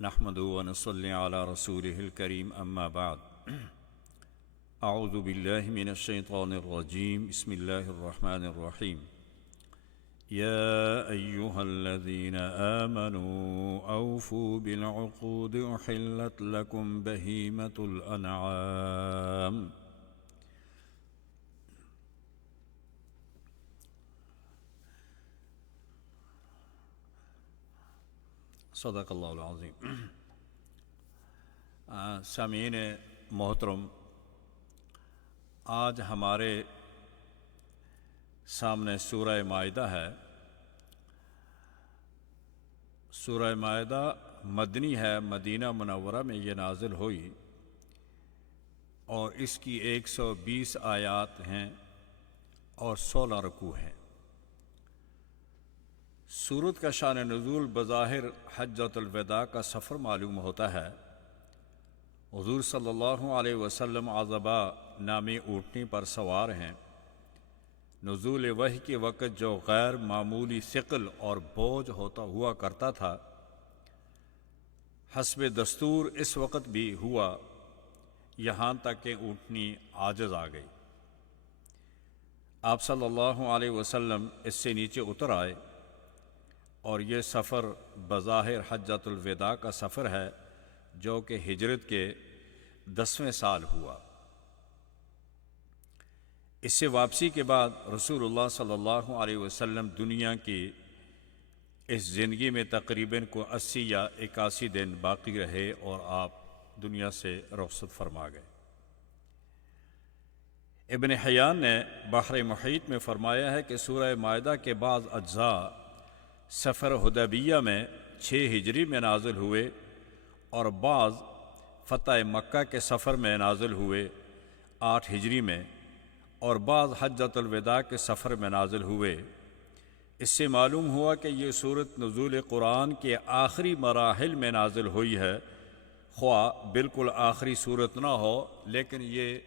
نحمده ونصلي على رسوله الكريم أما بعد أعوذ بالله من الشيطان الرجيم بسم الله الرحمن الرحيم يا أيها الذين آمنوا أوفوا بالعقود أحلت لكم بهيمة الأنعام صدق اللہ العظیم۔ سامعین محترم، آج ہمارے سامنے سورہ مائدہ ہے۔ سورہ مائدہ مدنی ہے، مدینہ منورہ میں یہ نازل ہوئی اور اس کی 120 آیات ہیں اور 16 رکوع ہیں۔ سورت کا شان نزول بظاہر حجۃ الوداع کا سفر معلوم ہوتا ہے۔ حضور صلی اللہ علیہ وسلم عذبہ نامی اونٹنی پر سوار ہیں۔ نزول وحی کے وقت جو غیر معمولی ثقل اور بوجھ ہوتا ہوا کرتا تھا، حسب دستور اس وقت بھی ہوا، یہاں تک کہ اونٹنی عاجز آ گئی۔ آپ صلی اللہ علیہ وسلم اس سے نیچے اتر آئے اور یہ سفر بظاہر حجۃ الوداع کا سفر ہے جو کہ ہجرت کے 10ویں سال ہوا۔ اس سے واپسی کے بعد رسول اللہ صلی اللہ علیہ وسلم دنیا کی اس زندگی میں تقریباً 80 یا 81 دن باقی رہے اور آپ دنیا سے رخصت فرما گئے۔ ابن حیان نے بحر محیط میں فرمایا ہے کہ سورہ مائدہ کے بعض اجزاء سفر حدیبیہ میں 6 ہجری میں نازل ہوئے اور بعض فتح مکہ کے سفر میں نازل ہوئے 8 ہجری میں، اور بعض حجۃ الوداع کے سفر میں نازل ہوئے۔ اس سے معلوم ہوا کہ یہ صورت نزول قرآن کے آخری مراحل میں نازل ہوئی ہے، خواہ بالکل آخری صورت نہ ہو، لیکن یہ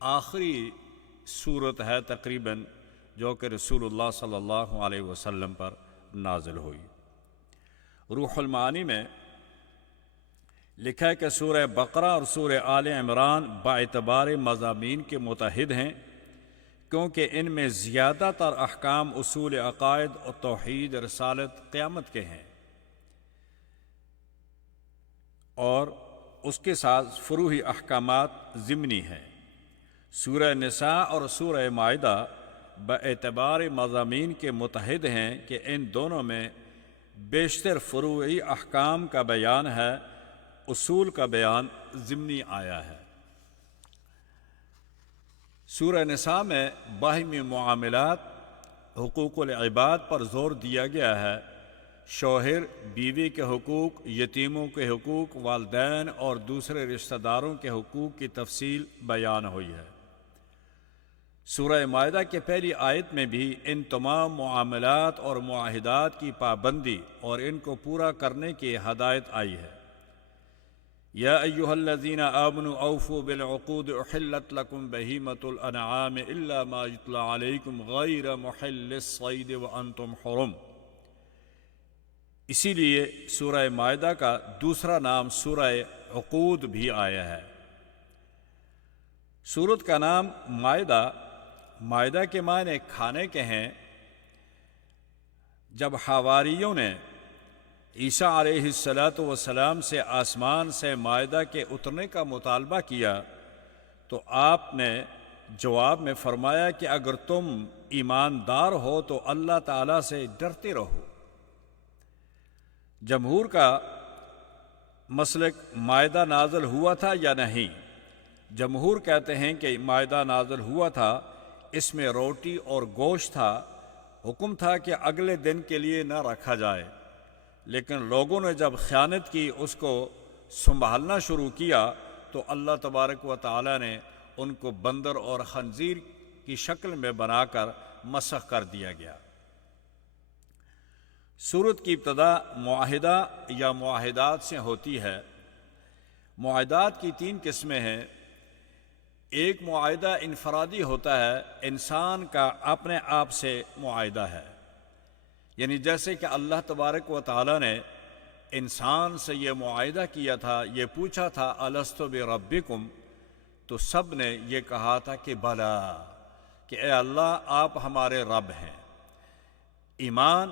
آخری صورت ہے تقریباً جو کہ رسول اللہ صلی اللہ علیہ وسلم پر نازل ہوئی۔ روح المعانی میں لکھا ہے کہ سورہ بقرہ اور سورہ آل عمران باعتبار مضامین کے متحد ہیں، کیونکہ ان میں زیادہ تر احکام اصول عقائد اور توحید رسالت قیامت کے ہیں، اور اس کے ساتھ فروعی احکامات ضمنی ہیں۔ سورہ نساء اور سورہ مائدہ باعتبار مضامین کے متحد ہیں کہ ان دونوں میں بیشتر فروعی احکام کا بیان ہے، اصول کا بیان ضمنی آیا ہے۔ سورہ نساء میں باہمی معاملات، حقوق العباد پر زور دیا گیا ہے۔ شوہر بیوی کے حقوق، یتیموں کے حقوق، والدین اور دوسرے رشتہ داروں کے حقوق کی تفصیل بیان ہوئی ہے۔ سورہ مائدہ کے پہلی آیت میں بھی ان تمام معاملات اور معاہدات کی پابندی اور ان کو پورا کرنے کی ہدایت آئی ہے۔ یا ایھا الذین آمنوا اوفوا بالعقود احلت لکم بہیمۃ الانعام الا ما یتلی علیکم غیر محل الصید وانتم حرم۔ اسی لیے سورہ مائدہ کا دوسرا نام سورہ عقود بھی آیا ہے۔ سورت کا نام مائدہ کے معنی کھانے کے ہیں۔ جب حواریوں نے عیسیٰ علیہ السلام سے آسمان سے مائدہ کے اترنے کا مطالبہ کیا تو آپ نے جواب میں فرمایا کہ اگر تم ایماندار ہو تو اللہ تعالیٰ سے ڈرتے رہو۔ جمہور کا مسلک مائدہ نازل ہوا تھا یا نہیں؟ جمہور کہتے ہیں کہ مائدہ نازل ہوا تھا، اس میں روٹی اور گوشت تھا، حکم تھا کہ اگلے دن کے لیے نہ رکھا جائے، لیکن لوگوں نے جب خیانت کی، اس کو سنبھالنا شروع کیا تو اللہ تبارک و تعالی نے ان کو بندر اور خنزیر کی شکل میں بنا کر مسخ کر دیا گیا۔ سورت کی ابتدا معاہدہ یا معاہدات سے ہوتی ہے۔ معاہدات کی 3 قسمیں ہیں۔ ایک معاہدہ انفرادی ہوتا ہے، انسان کا اپنے آپ سے معاہدہ ہے، یعنی جیسے کہ اللہ تبارک و تعالی نے انسان سے یہ معاہدہ کیا تھا، یہ پوچھا تھا الستو بربکم، تو سب نے یہ کہا تھا کہ بلا، کہ اے اللہ آپ ہمارے رب ہیں۔ ایمان،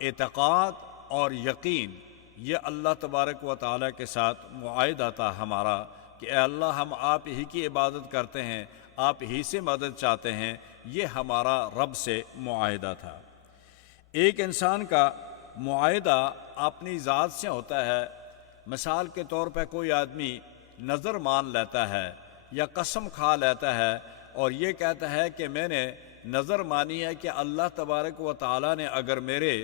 اعتقاد اور یقین، یہ اللہ تبارک و تعالیٰ کے ساتھ معاہدہ تھا ہمارا کہ اے اللہ ہم آپ ہی کی عبادت کرتے ہیں، آپ ہی سے مدد چاہتے ہیں، یہ ہمارا رب سے معاہدہ تھا۔ ایک انسان کا معاہدہ اپنی ذات سے ہوتا ہے۔ مثال کے طور پہ کوئی آدمی نظر مان لیتا ہے یا قسم کھا لیتا ہے اور یہ کہتا ہے کہ میں نے نظر مانی ہے کہ اللہ تبارک و تعالیٰ نے اگر میرے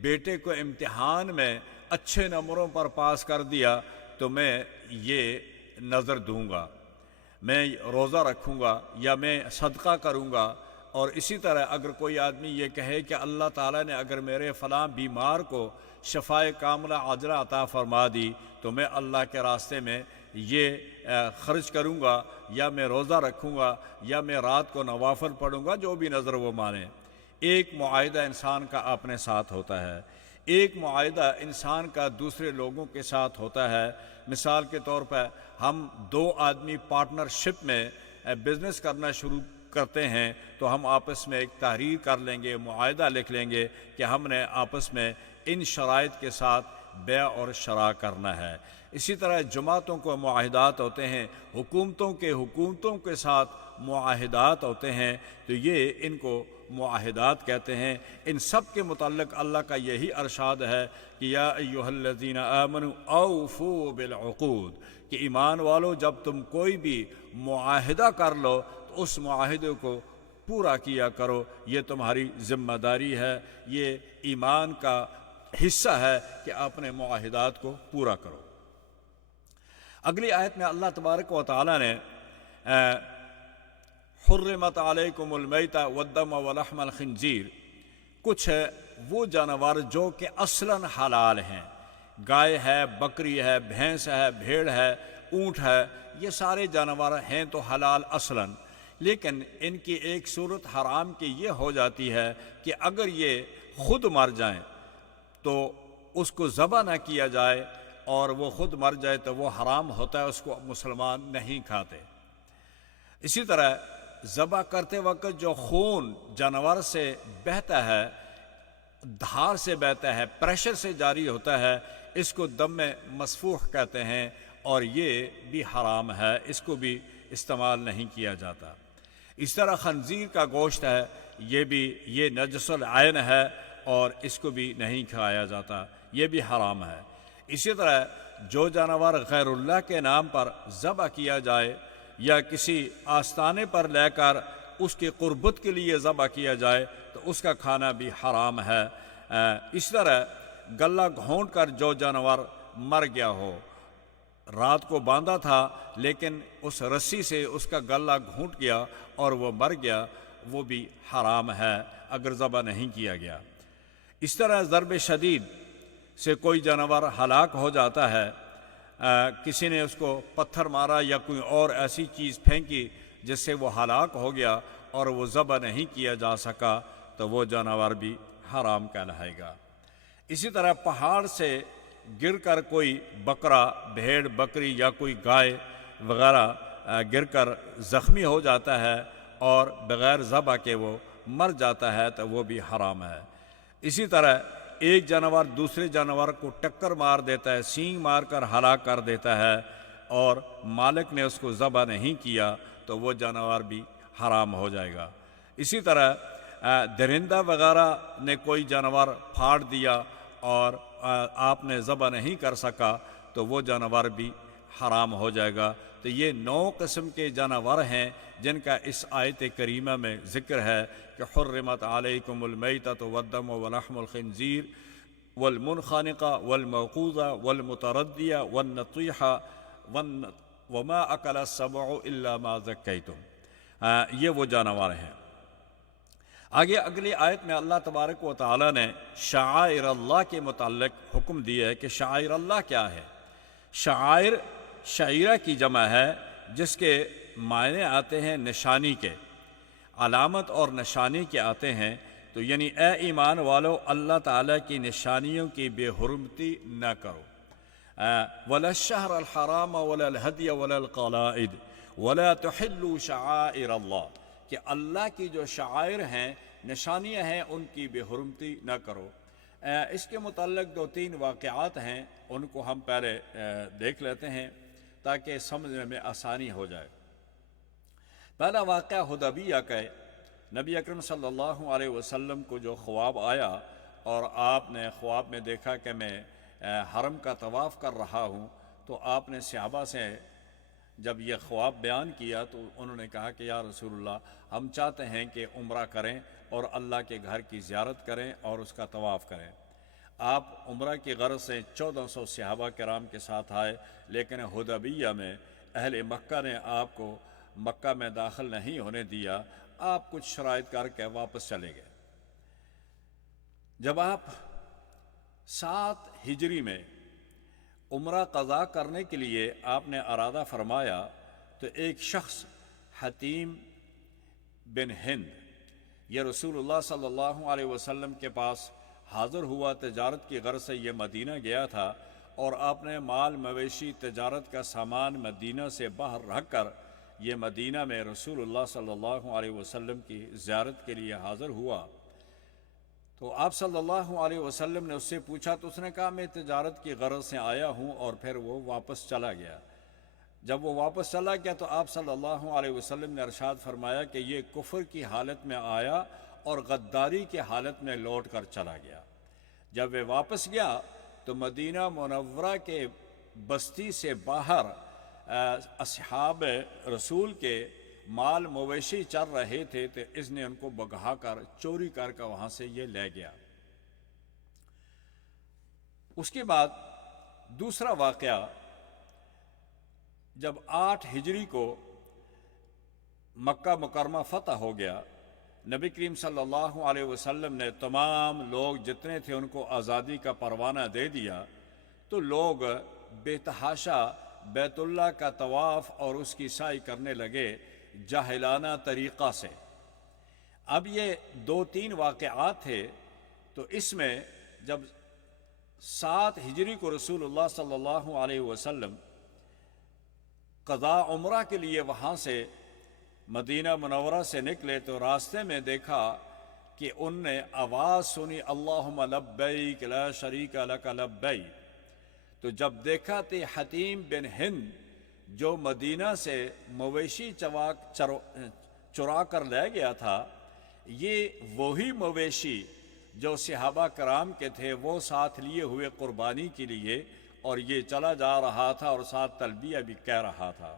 بیٹے کو امتحان میں اچھے نمبروں پر پاس کر دیا تو میں یہ نظر دوں گا، میں روزہ رکھوں گا یا میں صدقہ کروں گا۔ اور اسی طرح اگر کوئی آدمی یہ کہے کہ اللہ تعالیٰ نے اگر میرے فلاں بیمار کو شفائے کاملہ عاجلہ عطا فرما دی تو میں اللہ کے راستے میں یہ خرچ کروں گا یا میں روزہ رکھوں گا یا میں رات کو نوافل پڑھوں گا، جو بھی نظر وہ مانے۔ ایک معاہدہ انسان کا اپنے ساتھ ہوتا ہے، ایک معاہدہ انسان کا دوسرے لوگوں کے ساتھ ہوتا ہے۔ مثال کے طور پہ ہم دو آدمی پارٹنرشپ میں بزنس کرنا شروع کرتے ہیں تو ہم آپس میں ایک تحریر کر لیں گے، معاہدہ لکھ لیں گے کہ ہم نے آپس میں ان شرائط کے ساتھ بیع اور شراء کرنا ہے۔ اسی طرح جماعتوں کو معاہدات ہوتے ہیں، حکومتوں کے ساتھ معاہدات ہوتے ہیں، تو یہ ان کو معاہدات کہتے ہیں۔ ان سب کے متعلق اللہ کا یہی ارشاد ہے کہ یا ایھا الذین آمنوا اوفوا بالعقود، کہ ایمان والو جب تم کوئی بھی معاہدہ کر لو تو اس معاہدے کو پورا کیا کرو، یہ تمہاری ذمہ داری ہے، یہ ایمان کا حصہ ہے کہ اپنے معاہدات کو پورا کرو۔ اگلی آیت میں اللہ تبارک و تعالیٰ نے حرمت علیکم المیتۃ والدم ولحم الخنزیر، کچھ وہ جانور جو کہ اصلاً حلال ہیں، گائے ہے، بکری ہے، بھینس ہے، بھیڑ ہے، اونٹ ہے، یہ سارے جانور ہیں تو حلال اصلاً، لیکن ان کی ایک صورت حرام کی یہ ہو جاتی ہے کہ اگر یہ خود مر جائیں تو اس کو ذبح نہ کیا جائے، اور وہ خود مر جائے تو وہ حرام ہوتا ہے، اس کو مسلمان نہیں کھاتے۔ اسی طرح ذبح کرتے وقت جو خون جانور سے بہتا ہے، دھار سے بہتا ہے، پریشر سے جاری ہوتا ہے، اس کو دم مسفوح کہتے ہیں، اور یہ بھی حرام ہے، اس کو بھی استعمال نہیں کیا جاتا۔ اس طرح خنزیر کا گوشت ہے، یہ نجس العین ہے اور اس کو بھی نہیں کھایا جاتا، یہ بھی حرام ہے۔ اسی طرح جو جانور غیر اللہ کے نام پر ذبح کیا جائے یا کسی آستانے پر لے کر اس کی قربت کے لیے ذبح کیا جائے تو اس کا کھانا بھی حرام ہے۔ اس طرح گلا گھونٹ کر جو جانور مر گیا ہو، رات کو باندھا تھا لیکن اس رسی سے اس کا گلا گھونٹ گیا اور وہ مر گیا، وہ بھی حرام ہے اگر ذبح نہیں کیا گیا۔ اس طرح ضرب شدید سے کوئی جانور ہلاک ہو جاتا ہے، کسی نے اس کو پتھر مارا یا کوئی اور ایسی چیز پھینکی جس سے وہ ہلاک ہو گیا اور وہ ذبح نہیں کیا جا سکا تو وہ جانور بھی حرام کہلائے گا۔ اسی طرح پہاڑ سے گر کر کوئی بکرا، بھیڑ، بکری یا کوئی گائے وغیرہ گر کر زخمی ہو جاتا ہے اور بغیر ذبح کے وہ مر جاتا ہے تو وہ بھی حرام ہے۔ اسی طرح ایک جانور دوسرے جانور کو ٹکر مار دیتا ہے، سینگ مار کر ہلاک کر دیتا ہے اور مالک نے اس کو ذبح نہیں کیا تو وہ جانور بھی حرام ہو جائے گا۔ اسی طرح درندہ وغیرہ نے کوئی جانور پھاڑ دیا اور آپ نے ذبح نہیں کر سکا تو وہ جانور بھی حرام ہو جائے گا۔ تو یہ 9 قسم کے جانور ہیں جن کا اس آیت کریمہ میں ذکر ہے کہ حرمت علیکم المیتۃ والدم ولحم الخنزیر والمنخنقہ والموقوذہ والمتردیہ والنطیحہ وما اکل السبع الا ما ذکیتم، یہ وہ جانور ہیں۔ آگے اگلی آیت میں اللہ تبارک و تعالیٰ نے شعائر اللہ کے متعلق حکم دیا ہے کہ شعائر اللہ کیا ہے۔ شعائر شعیرہ کی جمع ہے جس کے معنی آتے ہیں نشانی کے، علامت اور نشانی کے آتے ہیں۔ تو تو یعنی اے ایمان والو اللہ تعالیٰ کی نشانیوں کی بے حرمتی نہ کرو. ولا الشہر الحرام ولا الہدی ولا القلائد ولا تحلوا شعائر اللہ، کہ اللہ کی جو شعائر ہیں، نشانیاں ہیں، ان کی بے حرمتی نہ کرو. اس کے متعلق 2-3 واقعات ہیں، ان کو ہم پہلے دیکھ لیتے ہیں تاکہ سمجھنے میں آسانی ہو جائے. پہلا واقعہ حدیبیہ کا ہے. نبی اکرم صلی اللہ علیہ وسلم کو جو خواب آیا اور آپ نے خواب میں دیکھا کہ میں حرم کا طواف کر رہا ہوں، تو آپ نے صحابہ سے جب یہ خواب بیان کیا تو انہوں نے کہا کہ یا رسول اللہ، ہم چاہتے ہیں کہ عمرہ کریں اور اللہ کے گھر کی زیارت کریں اور اس کا طواف کریں. آپ عمرہ کی غرض سے 1400 صحابہ کرام کے ساتھ آئے، لیکن حدیبیہ میں اہل مکہ نے آپ کو مکہ میں داخل نہیں ہونے دیا. آپ کچھ شرائط کر کے واپس چلے گئے. جب آپ 7 ہجری میں عمرہ قضا کرنے کے لیے آپ نے ارادہ فرمایا تو ایک شخص حتیم بن ہند یہ رسول اللہ صلی اللہ علیہ وسلم کے پاس حاضر ہوا. تجارت کی غرض سے یہ مدینہ گیا تھا اور آپ نے مال مویشی تجارت کا سامان مدینہ سے باہر رکھ کر یہ مدینہ میں رسول اللہ صلی اللہ علیہ وسلم کی زیارت کے لیے حاضر ہوا. تو آپ صلی اللہ علیہ وسلم نے اس سے پوچھا تو اس نے کہا میں تجارت کی غرض سے آیا ہوں، اور پھر وہ واپس چلا گیا. جب وہ واپس چلا گیا تو آپ صلی اللہ علیہ وسلم نے ارشاد فرمایا کہ یہ کفر کی حالت میں آیا اور غداری کی حالت میں لوٹ کر چلا گیا. جب وہ واپس گیا تو مدینہ منورہ کے بستی سے باہر اصحاب رسول کے مال مویشی چر رہے تھے تو اس نے ان کو بگھا کر چوری کر کے وہاں سے یہ لے گیا. اس کے بعد دوسرا واقعہ، جب 8 ہجری کو مکہ مکرمہ فتح ہو گیا، نبی کریم صلی اللہ علیہ وسلم نے تمام لوگ جتنے تھے ان کو آزادی کا پروانہ دے دیا. تو لوگ بے تحاشا بیت اللہ کا طواف اور اس کی سعی کرنے لگے جاہلانہ طریقہ سے. اب یہ 2-3 واقعات تھے. تو اس میں جب 7 ہجری کو رسول اللہ صلی اللہ علیہ وسلم قضاء عمرہ کے لیے وہاں سے مدینہ منورہ سے نکلے تو راستے میں دیکھا کہ ان نے آواز سنی اللہم لبیک لا شریک لک لبیک. تو جب دیکھا تو حتیم بن ہند جو مدینہ سے مویشی چرا کر لے گیا تھا، یہ وہی مویشی جو صحابہ کرام کے تھے وہ ساتھ لیے ہوئے قربانی کے لیے، اور یہ چلا جا رہا تھا اور ساتھ تلبیہ بھی کہہ رہا تھا.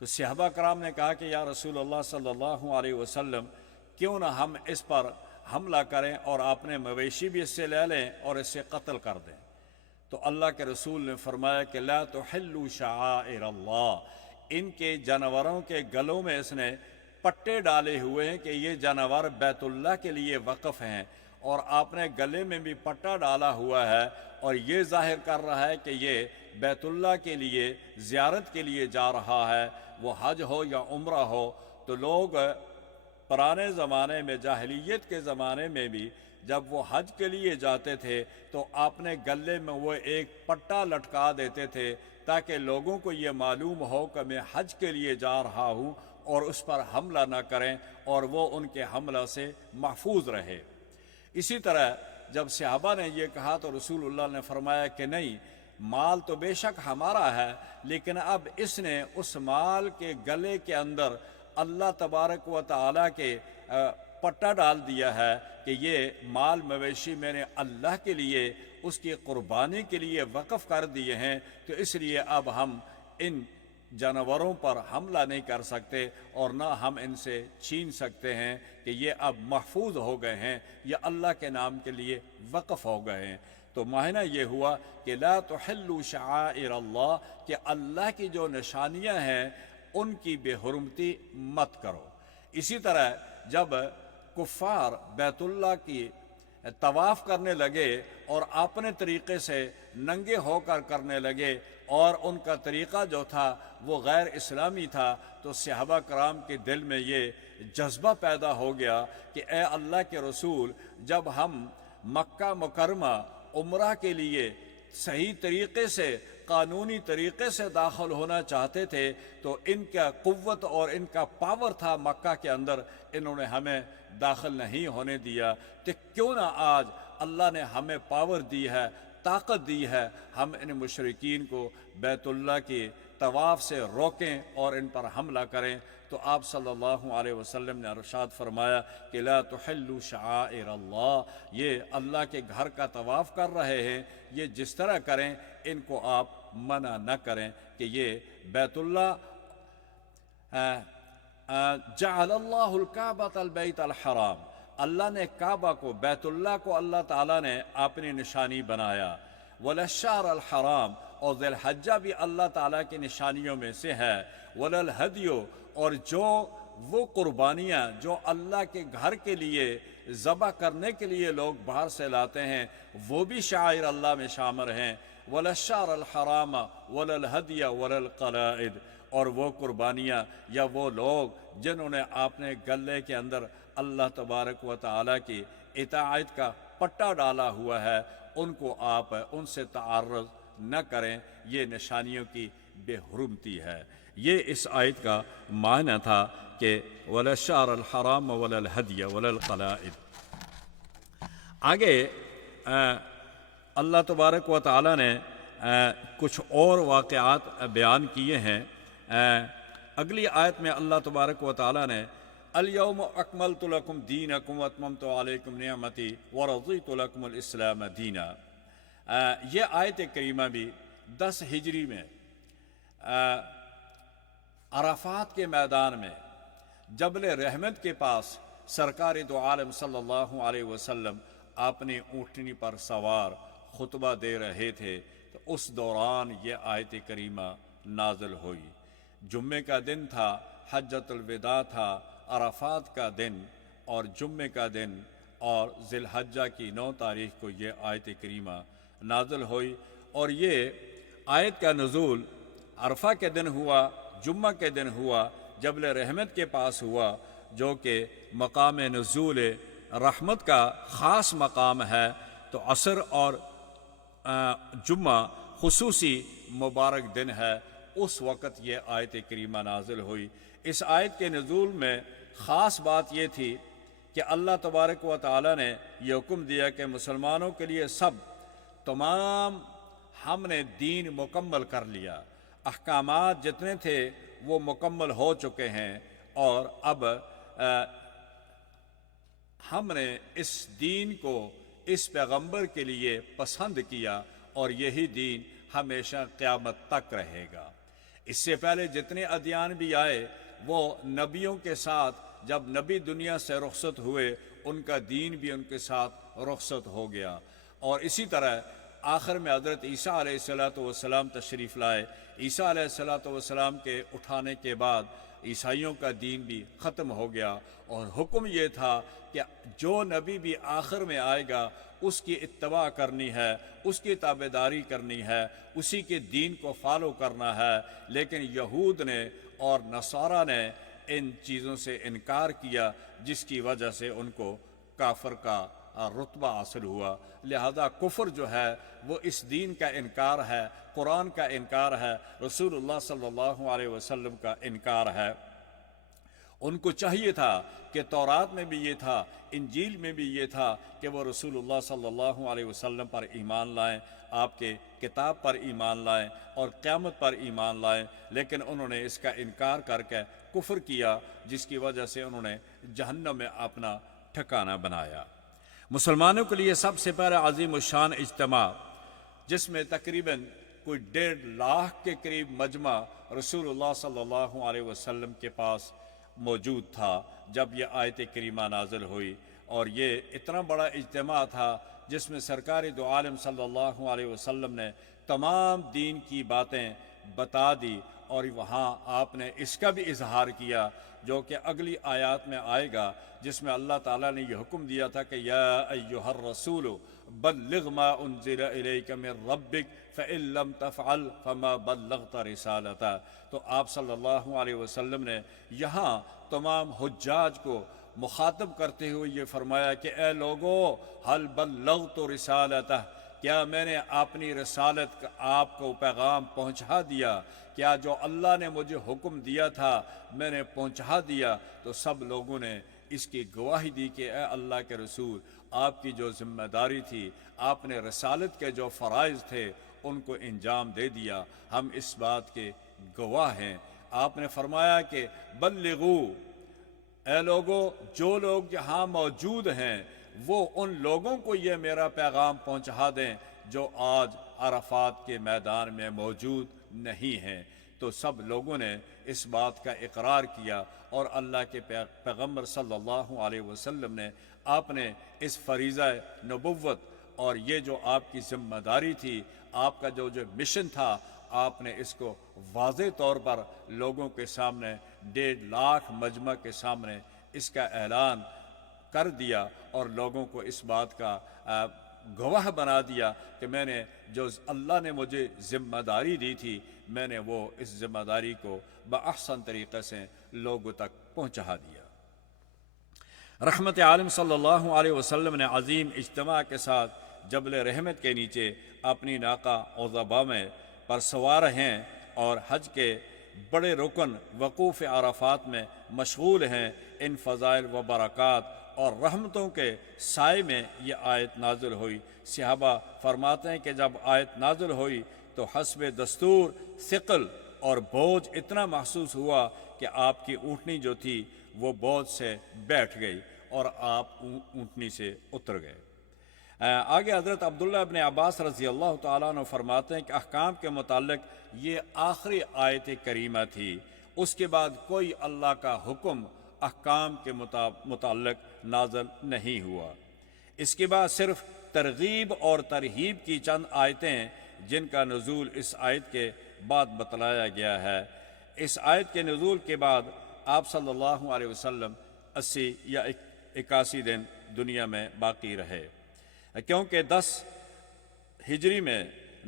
تو صحابہ کرام نے کہا کہ یا رسول اللہ صلی اللہ علیہ وسلم، کیوں نہ ہم اس پر حملہ کریں اور اپنے مویشی بھی اس سے لے لیں اور اس سے قتل کر دیں. تو اللہ کے رسول نے فرمایا کہ لا تحلوا شعائر اللہ، ان کے جانوروں کے گلوں میں اس نے پٹے ڈالے ہوئے ہیں کہ یہ جانور بیت اللہ کے لیے وقف ہیں، اور آپ نے گلے میں بھی پٹا ڈالا ہوا ہے اور یہ ظاہر کر رہا ہے کہ یہ بیت اللہ کے لیے زیارت کے لیے جا رہا ہے، وہ حج ہو یا عمرہ ہو. تو لوگ پرانے زمانے میں، جاہلیت کے زمانے میں بھی جب وہ حج کے لیے جاتے تھے تو آپ نے گلے میں وہ ایک پٹا لٹکا دیتے تھے تاکہ لوگوں کو یہ معلوم ہو کہ میں حج کے لیے جا رہا ہوں اور اس پر حملہ نہ کریں اور وہ ان کے حملہ سے محفوظ رہے. اسی طرح جب صحابہ نے یہ کہا تو رسول اللہ نے فرمایا کہ نہیں، مال تو بے شک ہمارا ہے، لیکن اب اس نے اس مال کے گلے کے اندر اللہ تبارک و تعالیٰ کے پٹا ڈال دیا ہے کہ یہ مال مویشی میں نے اللہ کے لیے اس کی قربانی کے لیے وقف کر دیے ہیں، تو اس لیے اب ہم ان جانوروں پر حملہ نہیں کر سکتے اور نہ ہم ان سے چھین سکتے ہیں کہ یہ اب محفوظ ہو گئے ہیں، یہ اللہ کے نام کے لیے وقف ہو گئے ہیں. تو معنی یہ ہوا کہ لا تحلوا شعائر اللہ، کہ اللہ کی جو نشانیاں ہیں ان کی بے حرمتی مت کرو. اسی طرح جب کفار بیت اللہ کی طواف کرنے لگے اور اپنے طریقے سے ننگے ہو کر کرنے لگے اور ان کا طریقہ جو تھا وہ غیر اسلامی تھا، تو صحابہ کرام کے دل میں یہ جذبہ پیدا ہو گیا کہ اے اللہ کے رسول، جب ہم مکہ مکرمہ عمرہ کے لیے صحیح طریقے سے قانونی طریقے سے داخل ہونا چاہتے تھے تو ان کا قوت اور ان کا پاور تھا مکہ کے اندر، انہوں نے ہمیں داخل نہیں ہونے دیا، تو کیوں نہ آج اللہ نے ہمیں پاور دی ہے، طاقت دی ہے، ہم ان مشرکین کو بیت اللہ کے طواف سے روکیں اور ان پر حملہ کریں۔ تو آپ صلی اللہ علیہ وسلم نے ارشاد فرمایا کہ لا تحلوا شعائر اللہ، یہ اللہ کے گھر کا طواف کر رہے ہیں، یہ جس طرح کریں ان کو آپ منع نہ کریں کہ یہ بیت اللہ جعل اللہ الکعبۃ البیت الحرام، اللہ نے کعبہ کو، بیت اللہ کو اللہ تعالیٰ نے اپنی نشانی بنایا، والشہر الحرام، اور ذی الحجہ بھی اللہ تعالیٰ کی نشانیوں میں سے ہے، وللہدی، اور جو وہ قربانیاں جو اللہ کے گھر کے لیے ذبح کرنے کے لیے لوگ باہر سے لاتے ہیں وہ بھی شعائر اللہ میں شامل ہیں، والشہر الحرام وللہدی وللقلائد، اور وہ قربانیاں یا وہ لوگ جنہوں نے اپنے گلے کے اندر اللہ تبارک و تعالیٰ کی اطاعت کا پٹا ڈالا ہوا ہے، ان کو آپ ان سے تعارض نہ کریں، یہ نشانیوں کی بے حرمتی ہے۔ یہ اس آیت کا معنی تھا کہ وَلَلشَّهْرَ الْحَرَامَ وَلَلْهَدْيَ وَلَلْقَلَائِدِ۔ آگے اللہ تبارک و تعالیٰ نے کچھ اور واقعات بیان کیے ہیں۔ اگلی آیت میں اللہ تبارک و تعالیٰ نے اليوم اکملت لکم دینکم واتممت علیکم نعمتی ورضیت لکم الاسلام دینا، یہ آیت کریمہ بھی 10 ہجری میں عرفات کے میدان میں جبل رحمت کے پاس سرکار دو عالم صلی اللہ علیہ وسلم اپنی اونٹنی پر سوار خطبہ دے رہے تھے، تو اس دوران یہ آیت کریمہ نازل ہوئی۔ جمعے کا دن تھا، حجۃ الوداع تھا، عرفات کا دن اور جمعے کا دن، اور ذی الحجہ کی 9 تاریخ کو یہ آیت کریمہ نازل ہوئی۔ اور یہ آیت کا نزول عرفہ کے دن ہوا، جمعہ کے دن ہوا، جبل رحمت کے پاس ہوا، جو کہ مقام نزول رحمت کا خاص مقام ہے، تو عصر اور جمعہ خصوصی مبارک دن ہے، اس وقت یہ آیت کریمہ نازل ہوئی۔ اس آیت کے نزول میں خاص بات یہ تھی کہ اللہ تبارک و تعالیٰ نے یہ حکم دیا کہ مسلمانوں کے لیے تمام ہم نے دین مکمل کر لیا، احکامات جتنے تھے وہ مکمل ہو چکے ہیں، اور اب ہم نے اس دین کو اس پیغمبر کے لیے پسند کیا، اور یہی دین ہمیشہ قیامت تک رہے گا۔ اس سے پہلے جتنے ادیان بھی آئے وہ نبیوں کے ساتھ، جب نبی دنیا سے رخصت ہوئے ان کا دین بھی ان کے ساتھ رخصت ہو گیا، اور اسی طرح آخر میں حضرت عیسیٰ علیہ السلام تشریف لائے۔ عیسیٰ علیہ السلام کے اٹھانے کے بعد عیسائیوں کا دین بھی ختم ہو گیا، اور حکم یہ تھا کہ جو نبی بھی آخر میں آئے گا اس کی اتباع کرنی ہے، اس کی تابعداری کرنی ہے، اسی کے دین کو فالو کرنا ہے۔ لیکن یہود نے اور نصارہ نے ان چیزوں سے انکار کیا، جس کی وجہ سے ان کو کافر کا رتبہ حاصل ہوا۔ لہذا کفر جو ہے وہ اس دین کا انکار ہے، قرآن کا انکار ہے، رسول اللہ صلی اللہ علیہ وسلم کا انکار ہے۔ ان کو چاہیے تھا کہ تورات میں بھی یہ تھا، انجیل میں بھی یہ تھا کہ وہ رسول اللہ صلی اللہ علیہ وسلم پر ایمان لائیں، آپ کے کتاب پر ایمان لائیں اور قیامت پر ایمان لائیں، لیکن انہوں نے اس کا انکار کر کے کفر کیا، جس کی وجہ سے انہوں نے جہنم میں اپنا ٹھکانہ بنایا۔ مسلمانوں کے لیے سب سے پہلے عظیم الشان اجتماع، جس میں تقریباً کوئی 1.5 لاکھ کے قریب مجمع رسول اللہ صلی اللہ علیہ وسلم کے پاس موجود تھا جب یہ آیت کریمہ نازل ہوئی، اور یہ اتنا بڑا اجتماع تھا جس میں سرکار دو عالم صلی اللہ علیہ وسلم نے تمام دین کی باتیں بتا دی، اور وہاں آپ نے اس کا بھی اظہار کیا جو کہ اگلی آیات میں آئے گا، جس میں اللہ تعالیٰ نے یہ حکم دیا تھا کہ یا ایھا الرسول بلغ ما انزل الیک من ربک فإن لم تفعل فما بلغت رسالتہ۔ تو آپ صلی اللہ علیہ وسلم نے یہاں تمام حجاج کو مخاطب کرتے ہوئے یہ فرمایا کہ اے لوگو حل بلغت رسالتہ، کیا میں نے اپنی رسالت کا آپ کو پیغام پہنچا دیا؟ کیا جو اللہ نے مجھے حکم دیا تھا میں نے پہنچا دیا؟ تو سب لوگوں نے اس کی گواہی دی کہ اے اللہ کے رسول، آپ کی جو ذمہ داری تھی، آپ نے رسالت کے جو فرائض تھے ان کو انجام دے دیا، ہم اس بات کے گواہ ہیں۔ آپ نے فرمایا کہ بلغو، اے لوگو جو لوگ یہاں موجود ہیں وہ ان لوگوں کو یہ میرا پیغام پہنچا دیں جو آج عرفات کے میدان میں موجود نہیں ہیں۔ تو سب لوگوں نے اس بات کا اقرار کیا، اور اللہ کے پیغمبر صلی اللہ علیہ وسلم نے آپ نے اس فریضہ نبوت اور یہ جو آپ کی ذمہ داری تھی، آپ کا جو مشن تھا، آپ نے اس کو واضح طور پر لوگوں کے سامنے 1.5 لاکھ مجمع کے سامنے اس کا اعلان کر دیا، اور لوگوں کو اس بات کا گواہ بنا دیا کہ میں نے جو اللہ نے مجھے ذمہ داری دی تھی، میں نے وہ اس ذمہ داری کو بأحسن طریقے سے لوگوں تک پہنچا دیا۔ رحمت عالم صلی اللہ علیہ وسلم نے عظیم اجتماع کے ساتھ جبل رحمت کے نیچے اپنی ناقہ عذبہ میں پر سوار ہیں، اور حج کے بڑے رکن وقوف عرفات میں مشغول ہیں۔ ان فضائل و برکات اور رحمتوں کے سائے میں یہ آیت نازل ہوئی۔ صحابہ فرماتے ہیں کہ جب آیت نازل ہوئی تو حسب دستور ثقل اور بوجھ اتنا محسوس ہوا کہ آپ کی اونٹنی جو تھی وہ بوجھ سے بیٹھ گئی اور آپ اونٹنی سے اتر گئے۔ آگے حضرت عبداللہ ابن عباس رضی اللہ تعالیٰ عنہ فرماتے ہیں کہ احکام کے متعلق یہ آخری آیت کریمہ تھی، اس کے بعد کوئی اللہ کا حکم احکام کے متعلق نازل نہیں ہوا۔ اس کے بعد صرف ترغیب اور ترہیب کی چند آیتیں جن کا نزول اس آیت کے بعد بتلایا گیا ہے۔ اس آیت کے نزول کے بعد آپ صلی اللہ علیہ وسلم 80 یا 81 دن دنیا میں باقی رہے، کیونکہ 10 ہجری میں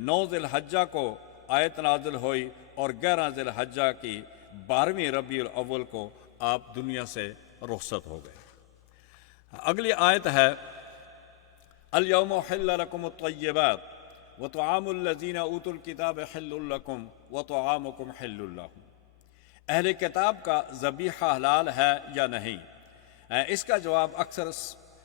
9 ذی الحجہ کو آیت نازل ہوئی اور 11 ذی الحجہ کی 12ویں ربیع الاول کو آپ دنیا سے رخصت ہو گئے۔ اگلی آیت ہے الیوم احل لکم الطیبات وطعام الذین اوتوا الکتاب حل لکم وطعامکم حل لهم۔ اہل کتاب کا ذبیحہ حلال ہے یا نہیں؟ اس کا جواب اکثر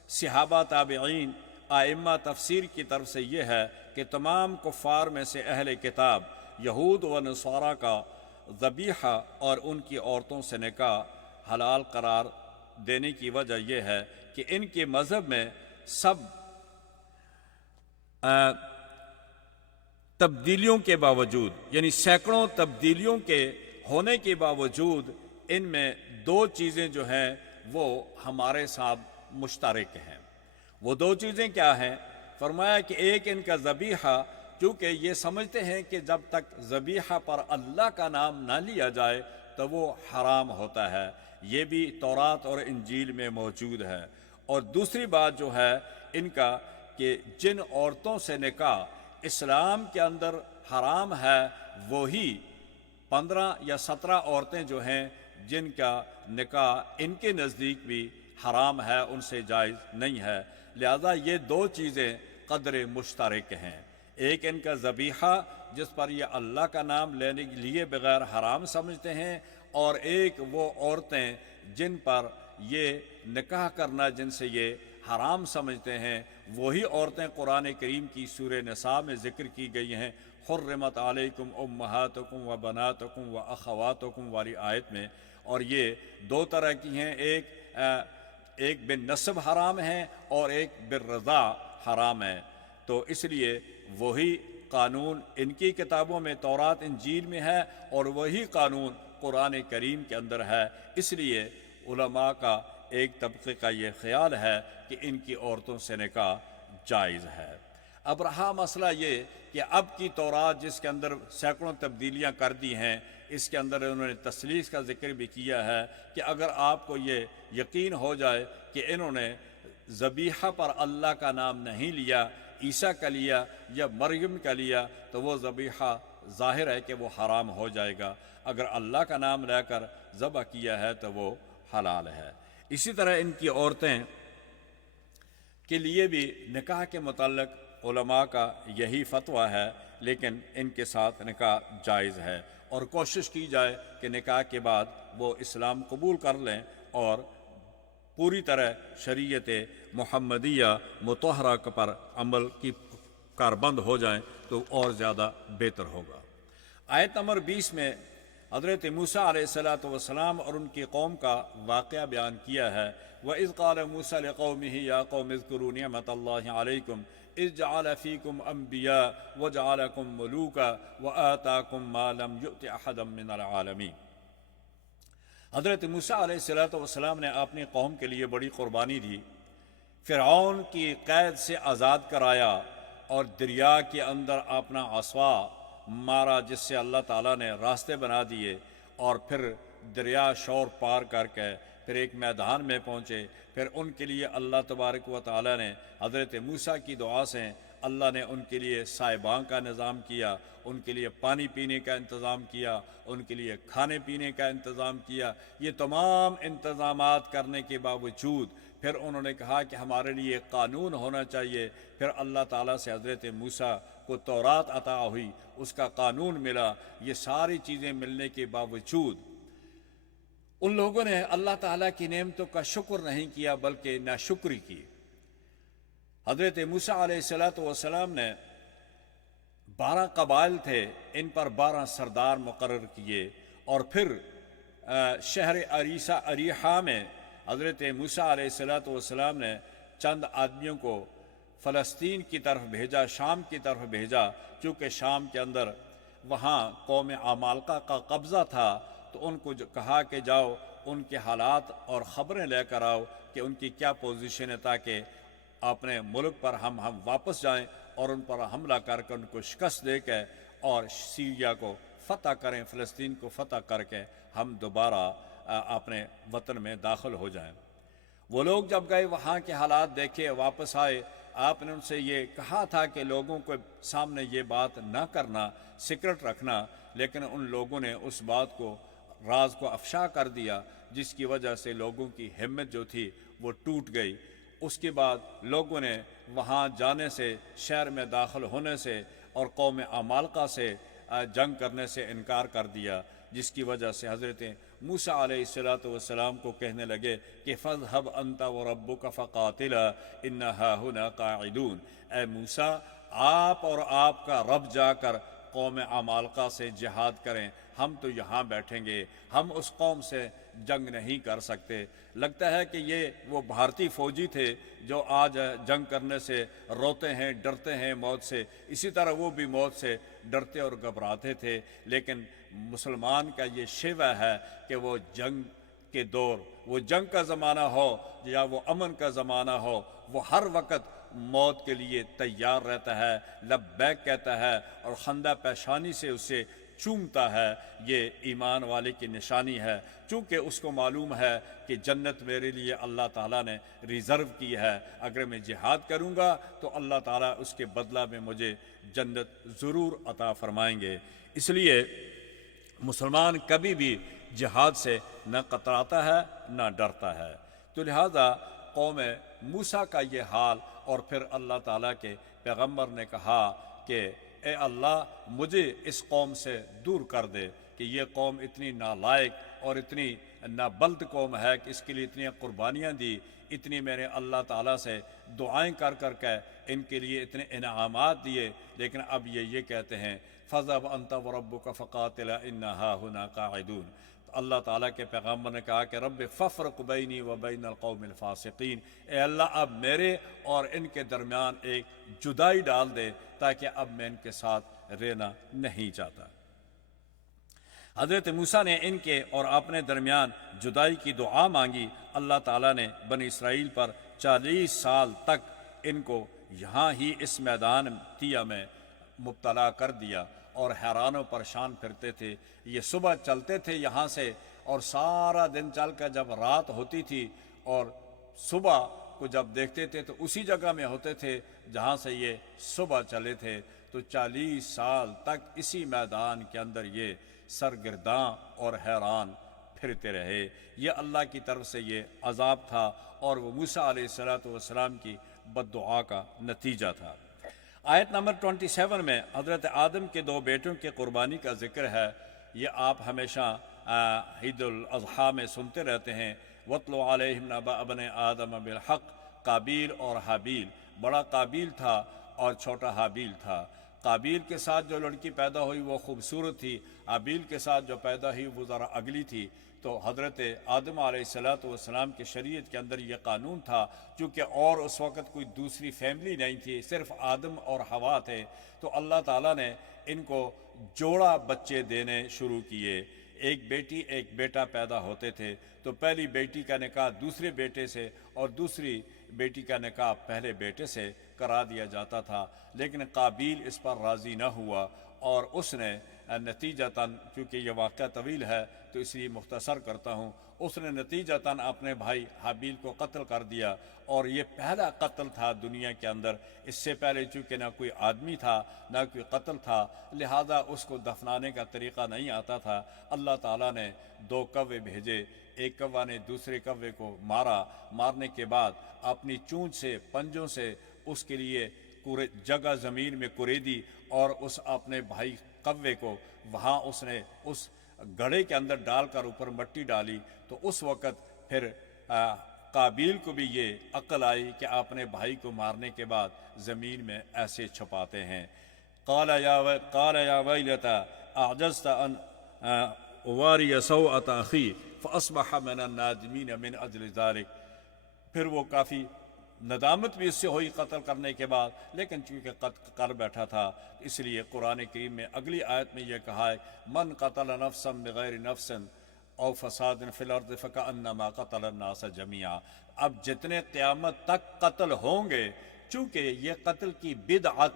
صحابہ، تابعین، ائمہ تفسیر کی طرف سے یہ ہے کہ تمام کفار میں سے اہل کتاب یہود و نصارہ کا ذبیحہ اور ان کی عورتوں سے نکاح حلال قرار دینے کی وجہ یہ ہے کہ ان کے مذہب میں سب تبدیلیوں کے باوجود، یعنی سینکڑوں تبدیلیوں کے ہونے کے باوجود، ان میں 2 چیزیں جو ہیں وہ ہمارے ساتھ مشترک ہیں۔ وہ 2 چیزیں کیا ہیں؟ فرمایا کہ ایک ان کا ذبیحہ، کیونکہ یہ سمجھتے ہیں کہ جب تک ذبیحہ پر اللہ کا نام نہ لیا جائے تو وہ حرام ہوتا ہے، یہ بھی تورات اور انجیل میں موجود ہے۔ اور دوسری بات جو ہے ان کا کہ جن عورتوں سے نکاح اسلام کے اندر حرام ہے، وہی 15 یا 17 عورتیں جو ہیں جن کا نکاح ان کے نزدیک بھی حرام ہے، ان سے جائز نہیں ہے۔ لہذا یہ 2 چیزیں قدر مشترک ہیں، ایک ان کا ذبیحہ جس پر یہ اللہ کا نام لینے کے لیے بغیر حرام سمجھتے ہیں، اور ایک وہ عورتیں جن پر یہ نکاح کرنا جن سے یہ حرام سمجھتے ہیں، وہی عورتیں قرآن کریم کی سورہ نساء میں ذکر کی گئی ہیں، حرمت علیکم امہاتکم و بناتکم و اخواتکم والی آیت میں۔ اور یہ 2 طرح کی ہیں، ایک بالنسب حرام ہے اور ایک بالرضاع حرام ہے۔ تو اس لیے وہی قانون ان کی کتابوں میں تورات انجیل میں ہے اور وہی قانون قرآن کریم کے اندر ہے۔ اس لیے علماء کا ایک طبقے کا یہ خیال ہے کہ ان کی عورتوں سے نکاح جائز ہے۔ اب رہا مسئلہ یہ کہ اب کی تورات جس کے اندر سینکڑوں تبدیلیاں کر دی ہیں، اس کے اندر انہوں نے تثلیث کا ذکر بھی کیا ہے کہ اگر آپ کو یہ یقین ہو جائے کہ انہوں نے ذبیحہ پر اللہ کا نام نہیں لیا، عیسیٰ کا لیا یا مریم کا لیا، تو وہ ذبیحہ ظاہر ہے کہ وہ حرام ہو جائے گا۔ اگر اللہ کا نام لے کر ذبح کیا ہے تو وہ حلال ہے۔ اسی طرح ان کی عورتیں کے لیے بھی نکاح کے متعلق علماء کا یہی فتویٰ ہے، لیکن ان کے ساتھ نکاح جائز ہے، اور کوشش کی جائے کہ نکاح کے بعد وہ اسلام قبول کر لیں اور پوری طرح شریعت محمدیہ مطہرہ پر عمل کی کاربند ہو جائیں تو اور زیادہ بہتر ہوگا۔ آیت نمبر 20 میں حضرت موسیٰ علیہ السلام اور ان کی قوم کا واقعہ بیان کیا ہے۔ وَإِذْ قَالَ مُوسَىٰ لِقَوْمِهِ يَا قَوْمِ اذْكُرُوا نِعْمَةَ اللَّهِ عَلَيْكُمْ إِذْ جَعَلَ فِيكُمْ أَنْبِيَاءَ وَجَعَلَكُمْ مُلُوكًا وَآتَاكُمْ مَا لَمْ يُؤْتِ أَحَدًا مِّنَ الْعَالَمِينَ۔ حضرت موسیٰ علیہ السلام نے اپنی قوم کے لیے بڑی قربانی دی، فرعون کی قید سے آزاد کرایا اور دریا کے اندر اپنا عصا مارا، جس سے اللہ تعالیٰ نے راستے بنا دیے، اور پھر دریا شور پار کر کے پھر ایک میدان میں پہنچے۔ پھر ان کے لیے اللہ تبارک و تعالیٰ نے حضرت موسیٰ کی دعا سے اللہ نے ان کے لیے سائبان کا نظام کیا، ان کے لیے پانی پینے کا انتظام کیا، ان کے لیے کھانے پینے کا انتظام کیا۔ یہ تمام انتظامات کرنے کے باوجود پھر انہوں نے کہا کہ ہمارے لیے ایک قانون ہونا چاہیے۔ پھر اللہ تعالیٰ سے حضرت موسیٰ کو تورات عطا ہوئی، اس کا قانون ملا۔ یہ ساری چیزیں ملنے کے باوجود ان لوگوں نے اللہ تعالیٰ کی نعمتوں کا شکر نہیں کیا بلکہ ناشکری کی۔ حضرت موسیٰ علیہ السلام نے 12 قبائل تھے، ان پر 12 سردار مقرر کیے، اور پھر شہر اریحہ میں حضرت موسیٰ علیہ السلام نے چند آدمیوں کو فلسطین کی طرف بھیجا، شام کی طرف بھیجا، چونکہ شام کے اندر وہاں قوم عمالقہ کا قبضہ تھا، تو ان کو کہا کہ جاؤ ان کے حالات اور خبریں لے کر آؤ کہ ان کی کیا پوزیشن ہے، تاکہ اپنے ملک پر ہم واپس جائیں اور ان پر حملہ کر کے ان کو شکست دے کے اور سیریا کو فتح کریں، فلسطین کو فتح کر کے ہم دوبارہ اپنے وطن میں داخل ہو جائیں۔ وہ لوگ جب گئے وہاں کے حالات دیکھے، واپس آئے، آپ نے ان سے یہ کہا تھا کہ لوگوں کے سامنے یہ بات نہ کرنا، سیکرٹ رکھنا، لیکن ان لوگوں نے اس بات کو، راز کو افشا کر دیا، جس کی وجہ سے لوگوں کی ہمت جو تھی وہ ٹوٹ گئی۔ اس کے بعد لوگوں نے وہاں جانے سے، شہر میں داخل ہونے سے اور قوم عمالقہ سے جنگ کرنے سے انکار کر دیا، جس کی وجہ سے حضرت موسیٰ علیہ السلام کو کہنے لگے کہ فَاذْهَبْ أَنْتَ وَرَبُّكَ فَقَاتِلَا إِنَّا هَاهُنَا قَاعِدُونَ۔ اے موسیٰ، آپ اور آپ کا رب جا کر قوم عمالقہ سے جہاد کریں، ہم تو یہاں بیٹھیں گے، ہم اس قوم سے جنگ نہیں کر سکتے۔ لگتا ہے کہ یہ وہ بھارتی فوجی تھے جو آج جنگ کرنے سے روتے ہیں، ڈرتے ہیں موت سے، اسی طرح وہ بھی موت سے ڈرتے اور گھبراتے تھے۔ لیکن مسلمان کا یہ شیوہ ہے کہ وہ جنگ کے دور، وہ جنگ کا زمانہ ہو یا وہ امن کا زمانہ ہو، وہ ہر وقت موت کے لیے تیار رہتا ہے، لبیک کہتا ہے اور خندہ پیشانی سے اسے چومتا ہے۔ یہ ایمان والے کی نشانی ہے، چونکہ اس کو معلوم ہے کہ جنت میرے لیے اللہ تعالیٰ نے ریزرو کی ہے، اگر میں جہاد کروں گا تو اللہ تعالیٰ اس کے بدلہ میں مجھے جنت ضرور عطا فرمائیں گے۔ اس لیے مسلمان کبھی بھی جہاد سے نہ کتراتا ہے نہ ڈرتا ہے۔ تو لہذا قوم موسیٰ کا یہ حال، اور پھر اللہ تعالیٰ کے پیغمبر نے کہا کہ اے اللہ مجھے اس قوم سے دور کر دے، کہ یہ قوم اتنی نالائق اور اتنی نابلد قوم ہے کہ اس کے لیے اتنی قربانیاں دی، اتنی میں نے اللہ تعالیٰ سے دعائیں کر کر کے ان کے لیے اتنے انعامات دیے، لیکن اب یہ کہتے ہیں فَاذْهَبْ أَنْتَ وَرَبُّكَ فَقَاتِلَا إِنَّا هَاهُنَا قَاعِدُونَ۔ تو اللہ تعالیٰ کے پیغمبر نے کہا کہ رب فَافْرِقْ بَيْنِي وَبَيْنَ الْقَوْمِ الْفَاسِقِينَ، اے اللہ اب میرے اور ان کے درمیان ایک جدائی ڈال دے، تاکہ اب میں ان کے ساتھ رہنا نہیں چاہتا۔ حضرت موسیٰ نے ان کے اور اپنے درمیان جدائی کی دعا مانگی۔ اللہ تعالیٰ نے بنی اسرائیل پر 40 سال تک ان کو یہاں ہی اس میدان تیا میں مبتلا کر دیا اور حیران و پریشان پھرتے تھے۔ یہ صبح چلتے تھے یہاں سے اور سارا دن چل کر جب رات ہوتی تھی اور صبح کو جب دیکھتے تھے تو اسی جگہ میں ہوتے تھے جہاں سے یہ صبح چلے تھے۔ تو 40 سال تک اسی میدان کے اندر یہ سرگرداں اور حیران پھرتے رہے۔ یہ اللہ کی طرف سے یہ عذاب تھا اور وہ موسیٰ علیہ السلام کی بد دعا کا نتیجہ تھا۔ آیت نمبر 27 میں حضرت آدم کے 2 بیٹوں کے قربانی کا ذکر ہے۔ یہ آپ ہمیشہ عید الاضحیٰ میں سنتے رہتے ہیں۔ وَاتْلُ عَلَيْهِمْ نَبَأَ ابْنَيْ آدَمَ بِالْحَقِّ، قابیل اور حابیل، بڑا قابیل تھا اور چھوٹا حابیل تھا۔ قابیل کے ساتھ جو لڑکی پیدا ہوئی وہ خوبصورت تھی، حابیل کے ساتھ جو پیدا ہوئی وہ ذرا اگلی تھی۔ تو حضرت آدم علیہ السلام کی شریعت کے اندر یہ قانون تھا، چونکہ اور اس وقت کوئی دوسری فیملی نہیں تھی، صرف آدم اور حوا تھے، تو اللہ تعالیٰ نے ان کو جوڑا بچے دینے شروع کیے۔ ایک بیٹی ایک بیٹا پیدا ہوتے تھے، تو پہلی بیٹی کا نکاح دوسرے بیٹے سے اور دوسری بیٹی کا نکاح پہلے بیٹے سے کرا دیا جاتا تھا، لیکن قابیل اس پر راضی نہ ہوا اور اس نے نتیجتاً، چونکہ یہ واقعہ طویل ہے تو اس لیے مختصر کرتا ہوں، اس نے نتیجتاً اپنے بھائی حابیل کو قتل کر دیا، اور یہ پہلا قتل تھا دنیا کے اندر۔ اس سے پہلے چونکہ نہ کوئی آدمی تھا نہ کوئی قتل تھا، لہذا اس کو دفنانے کا طریقہ نہیں آتا تھا۔ اللہ تعالیٰ نے 2 کوے بھیجے، ایک کوہ نے دوسرے کوے کو مارنے کے بعد اپنی چونچ سے، پنجوں سے اس کے لیے جگہ زمین میں کریدی، اور اس اپنے بھائی کوے کو وہاں اس نے اس گڑھے کے اندر ڈال کر اوپر مٹی ڈالی۔ تو اس وقت پھر قابیل کو بھی یہ عقل آئی کہ اپنے بھائی کو مارنے کے بعد زمین میں ایسے چھپاتے ہیں۔ قال یا ویلتا اعجزت ان اواری سوءۃ اخی فاصبح من النادمین من اجل ذلک۔ پھر وہ کافی ندامت بھی اس سے ہوئی قتل کرنے کے بعد، لیکن چونکہ قتل کر بیٹھا تھا اس لیے قرآن کریم میں اگلی آیت میں یہ کہا ہے من قتل نفسا بغیر نفس او فساد فی الارض فکأنما قتل الناس جميعا۔ اب جتنے قیامت تک قتل ہوں گے، چونکہ یہ قتل کی بدعت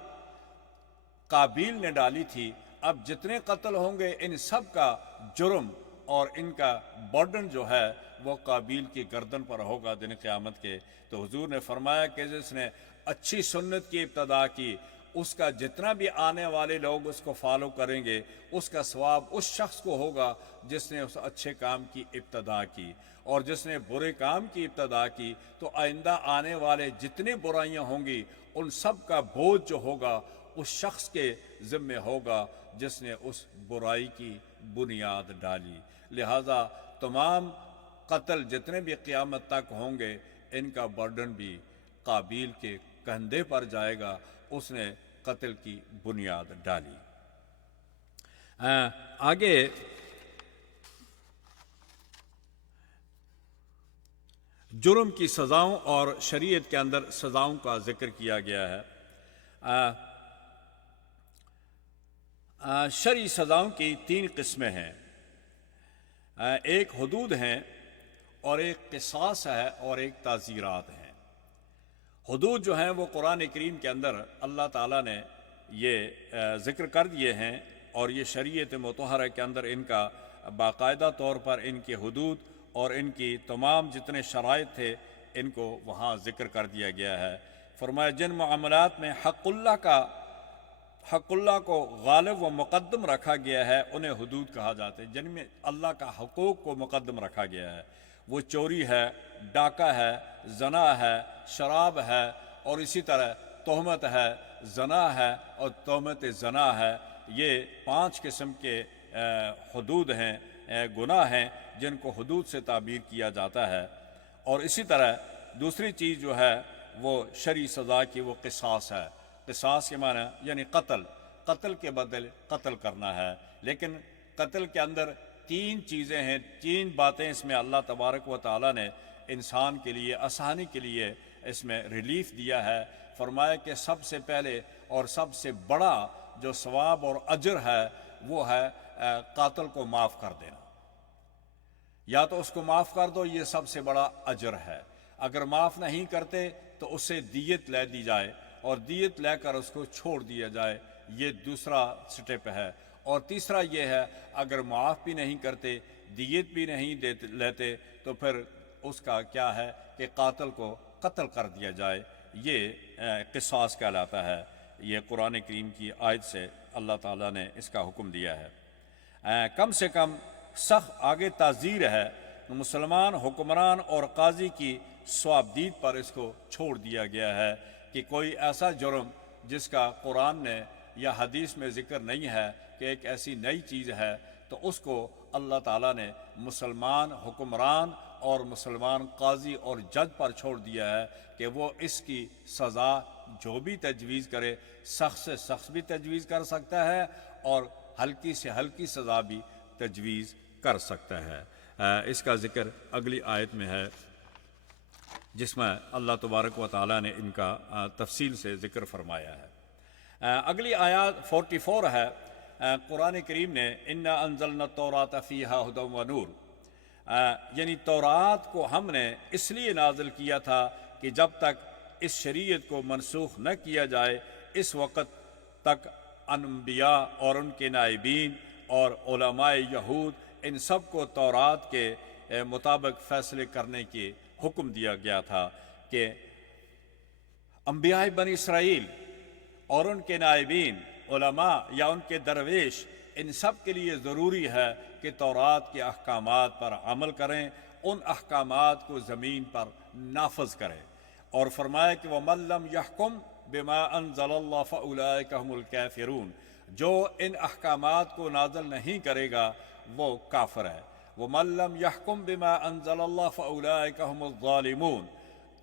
قابیل نے ڈالی تھی، اب جتنے قتل ہوں گے ان سب کا جرم اور ان کا برڈن جو ہے وہ قابیل کی گردن پر ہوگا دن قیامت کے۔ تو حضور نے فرمایا کہ جس نے اچھی سنت کی ابتدا کی، اس کا جتنا بھی آنے والے لوگ اس کو فالو کریں گے، اس کا ثواب اس شخص کو ہوگا جس نے اس اچھے کام کی ابتدا کی، اور جس نے برے کام کی ابتدا کی تو آئندہ آنے والے جتنے برائیاں ہوں گی ان سب کا بوجھ جو ہوگا اس شخص کے ذمے ہوگا جس نے اس برائی کی بنیاد ڈالی۔ لہذا تمام قتل جتنے بھی قیامت تک ہوں گے ان کا برڈن بھی قابیل کے کندھے پر جائے گا، اس نے قتل کی بنیاد ڈالی۔ آگے جرم کی سزاؤں اور شریعت کے اندر سزاؤں کا ذکر کیا گیا ہے۔ شرعی سزاؤں کی 3 قسمیں ہیں، ایک حدود ہیں اور ایک قصاص ہے اور ایک تعزیرات ہیں۔ حدود جو ہیں وہ قرآن کریم کے اندر اللہ تعالیٰ نے یہ ذکر کر دیے ہیں، اور یہ شریعت مطہرہ کے اندر ان کا باقاعدہ طور پر ان کی حدود اور ان کی تمام جتنے شرائط تھے ان کو وہاں ذکر کر دیا گیا ہے۔ فرمایا جن معاملات میں حق اللہ کو غالب و مقدم رکھا گیا ہے انہیں حدود کہا جاتا ہے، جن میں اللہ کا حقوق کو مقدم رکھا گیا ہے۔ وہ چوری ہے، ڈاکہ ہے، زنا ہے، شراب ہے، اور اسی طرح تہمت ہے، زنا ہے اور تہمت زنا ہے۔ یہ 5 قسم کے حدود ہیں، گناہ ہیں جن کو حدود سے تعبیر کیا جاتا ہے۔ اور اسی طرح دوسری چیز جو ہے وہ شرعی سزا کی وہ قصاص ہے۔ قصاص کے معنی یعنی قتل کے بدل قتل کرنا ہے، لیکن قتل کے اندر 3 چیزیں ہیں، 3 باتیں اس میں اللہ تبارک و تعالیٰ نے انسان کے لیے آسانی کے لیے اس میں ریلیف دیا ہے۔ فرمایا کہ سب سے پہلے اور سب سے بڑا جو ثواب اور اجر ہے وہ ہے قاتل کو معاف کر دینا، یا تو اس کو معاف کر دو، یہ سب سے بڑا اجر ہے۔ اگر معاف نہیں کرتے تو اس سے دیت لے دی جائے، اور دیت لے کر اس کو چھوڑ دیا جائے، یہ دوسرا سٹیپ ہے۔ اور تیسرا یہ ہے اگر معاف بھی نہیں کرتے، دیت بھی نہیں لیتے، تو پھر اس کا کیا ہے کہ قاتل کو قتل کر دیا جائے، یہ قصاص کہلاتا ہے۔ یہ قرآن کریم کی آیت سے اللہ تعالیٰ نے اس کا حکم دیا ہے۔ کم سے کم سخت آگے تعزیر ہے، مسلمان حکمران اور قاضی کی ثوابدید پر اس کو چھوڑ دیا گیا ہے کہ کوئی ایسا جرم جس کا قرآن نے یا حدیث میں ذکر نہیں ہے کہ ایک ایسی نئی چیز ہے، تو اس کو اللہ تعالیٰ نے مسلمان حکمران اور مسلمان قاضی اور جج پر چھوڑ دیا ہے کہ وہ اس کی سزا جو بھی تجویز کرے، سخت سے سخت بھی تجویز کر سکتا ہے اور ہلکی سے ہلکی سزا بھی تجویز کر سکتا ہے۔ اس کا ذکر اگلی آیت میں ہے جس میں اللہ تبارک و تعالیٰ نے ان کا تفصیل سے ذکر فرمایا ہے۔ اگلی آیات 44 ہے۔ قرآن کریم نے انا انزلنا التوراۃ فیہا ھدی و نور، یعنی تورات کو ہم نے اس لیے نازل کیا تھا کہ جب تک اس شریعت کو منسوخ نہ کیا جائے اس وقت تک انبیاء اور ان کے نائبین اور علماء یہود ان سب کو تورات کے مطابق فیصلے کرنے کی حکم دیا گیا تھا کہ انبیاء بنی اسرائیل اور ان کے نائبین، علماء یا ان کے درویش، ان سب کے لیے ضروری ہے کہ تورات کے احکامات پر عمل کریں، ان احکامات کو زمین پر نافذ کریں۔ اور فرمایا کہ وَمَن لَّمْ يَحْكُم بِمَا أَنزَلَ اللَّهُ فَأُولَٰئِكَ هُمُ الْكَافِرُونَ، جو ان احکامات کو نازل نہیں کرے گا وہ کافر ہے۔ وَمَن لَّمْ يَحْكُم بِمَا أَنزَلَ اللَّهُ فَأُولَٰئِكَ هُمُ الظَّالِمُونَ،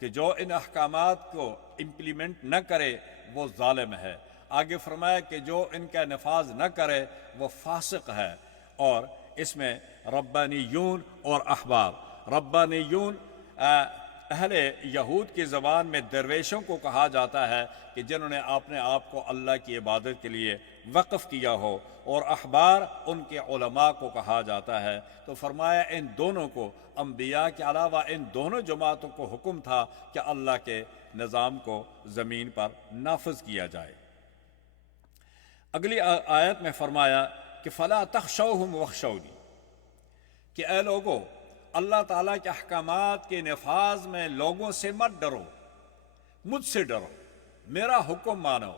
کہ جو ان احکامات کو امپلیمنٹ نہ کرے وہ ظالم ہے۔ آگے فرمایا کہ جو ان کا نفاذ نہ کرے وہ فاسق ہے۔ اور اس میں ربانیون اور احبار، ربانیون اہل یہود کی زبان میں درویشوں کو کہا جاتا ہے کہ جنہوں نے اپنے آپ کو اللہ کی عبادت کے لیے وقف کیا ہو، اور احبار ان کے علماء کو کہا جاتا ہے۔ تو فرمایا ان دونوں کو، انبیاء کے علاوہ ان دونوں جماعتوں کو حکم تھا کہ اللہ کے نظام کو زمین پر نافذ کیا جائے۔ اگلی آیت میں فرمایا کہ فَلَا تَخْشَوْهُمْ وَاخْشَوْنِی، کہ اے لوگو اللہ تعالیٰ کے احکامات کے نفاذ میں لوگوں سے مت ڈرو، مجھ سے ڈرو، میرا حکم مانو۔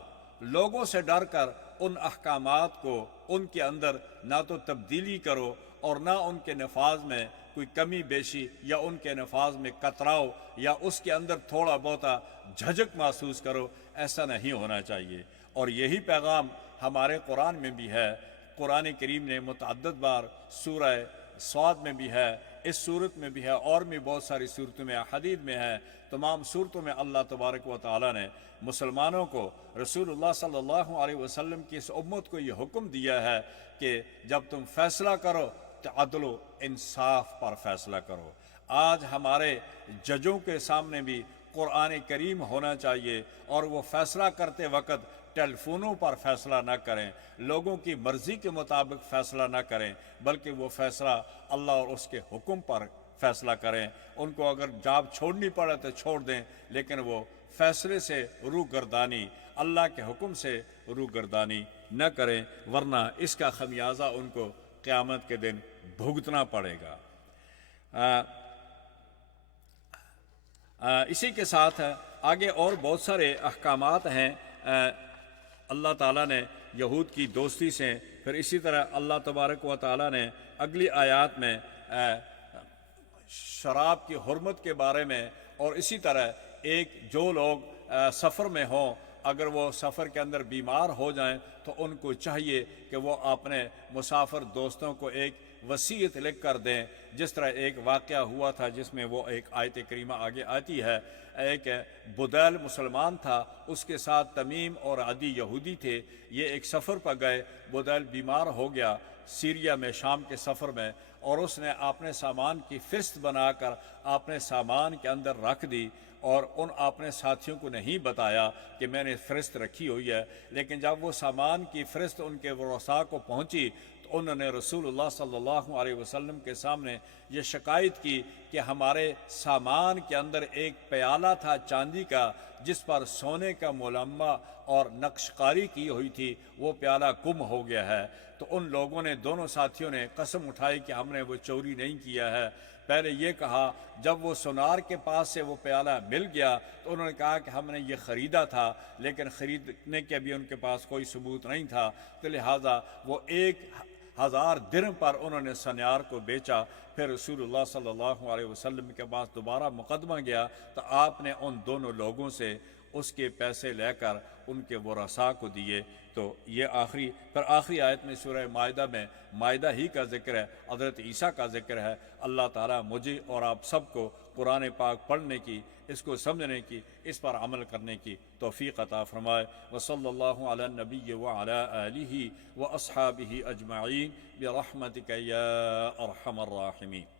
لوگوں سے ڈر کر ان احکامات کو ان کے اندر نہ تو تبدیلی کرو اور نہ ان کے نفاذ میں کوئی کمی بیشی یا ان کے نفاذ میں کتراؤ یا اس کے اندر تھوڑا بہتا جھجک محسوس کرو، ایسا نہیں ہونا چاہیے۔ اور یہی پیغام ہمارے قرآن میں بھی ہے۔ قرآن کریم نے متعدد بار سورہ صاد میں بھی ہے، اس صورت میں بھی ہے، اور بھی بہت ساری صورتوں میں، حدید میں ہے، تمام صورتوں میں اللہ تبارک و تعالیٰ نے مسلمانوں کو، رسول اللہ صلی اللہ علیہ وسلم کی اس امت کو یہ حکم دیا ہے کہ جب تم فیصلہ کرو تو عدل و انصاف پر فیصلہ کرو۔ آج ہمارے ججوں کے سامنے بھی قرآن کریم ہونا چاہیے، اور وہ فیصلہ کرتے وقت ٹیلی فونوں پر فیصلہ نہ کریں، لوگوں کی مرضی کے مطابق فیصلہ نہ کریں، بلکہ وہ فیصلہ اللہ اور اس کے حکم پر فیصلہ کریں۔ ان کو اگر جاب چھوڑنی پڑے تو چھوڑ دیں، لیکن وہ فیصلے سے روگردانی، اللہ کے حکم سے روگردانی نہ کریں، ورنہ اس کا خمیازہ ان کو قیامت کے دن بھگتنا پڑے گا۔ اسی کے ساتھ آگے اور بہت سارے احکامات ہیں۔ اللہ تعالیٰ نے یہود کی دوستی سے، پھر اسی طرح اللہ تبارک و تعالیٰ نے اگلی آیات میں شراب کی حرمت کے بارے میں، اور اسی طرح جو لوگ سفر میں ہوں، اگر وہ سفر کے اندر بیمار ہو جائیں تو ان کو چاہیے کہ وہ اپنے مسافر دوستوں کو ایک وصیت لکھ کر دیں، جس طرح ایک واقعہ ہوا تھا جس میں وہ ایک آیت کریمہ آگے آتی ہے۔ ایک بدیل مسلمان تھا، اس کے ساتھ تمیم اور عدی یہودی تھے۔ یہ ایک سفر پر گئے، بدیل بیمار ہو گیا سیریا میں، شام کے سفر میں، اور اس نے اپنے سامان کی فہرست بنا کر اپنے سامان کے اندر رکھ دی، اور ان اپنے ساتھیوں کو نہیں بتایا کہ میں نے فہرست رکھی ہوئی ہے۔ لیکن جب وہ سامان کی فہرست ان کے ورثاء کو پہنچی تو انہوں نے رسول اللہ صلی اللہ علیہ وسلم کے سامنے یہ شکایت کی کہ کہ ہمارے سامان کے اندر ایک پیالہ تھا چاندی کا جس پر سونے کا ملمہ اور نقش کاری کی ہوئی تھی، وہ پیالہ گم ہو گیا ہے۔ تو ان لوگوں نے، دونوں ساتھیوں نے قسم اٹھائی کہ ہم نے وہ چوری نہیں کیا ہے۔ پہلے یہ کہا، جب وہ سونار کے پاس سے وہ پیالہ مل گیا تو انہوں نے کہا کہ ہم نے یہ خریدا تھا، لیکن خریدنے کے بھی ان کے پاس کوئی ثبوت نہیں تھا، تو لہٰذا وہ 1000 درہم پر انہوں نے سنیار کو بیچا۔ پھر رسول اللہ صلی اللہ علیہ وسلم کے پاس دوبارہ مقدمہ گیا تو آپ نے ان دونوں لوگوں سے اس کے پیسے لے کر ان کے ورثاء کو دیے۔ تو یہ آخری آیت میں سورہ مائدہ میں مائدہ ہی کا ذکر ہے، حضرت عیسیٰ کا ذکر ہے۔ اللہ تعالیٰ مجھے اور آپ سب کو قرآن پاک پڑھنے کی، اس کو سمجھنے کی، اس پر عمل کرنے کی توفیق عطا فرمائے۔ وصلی اللہ علی النبی وعلی آلہ واصحابہ اجمعین برحمتک یا ارحم الراحمین۔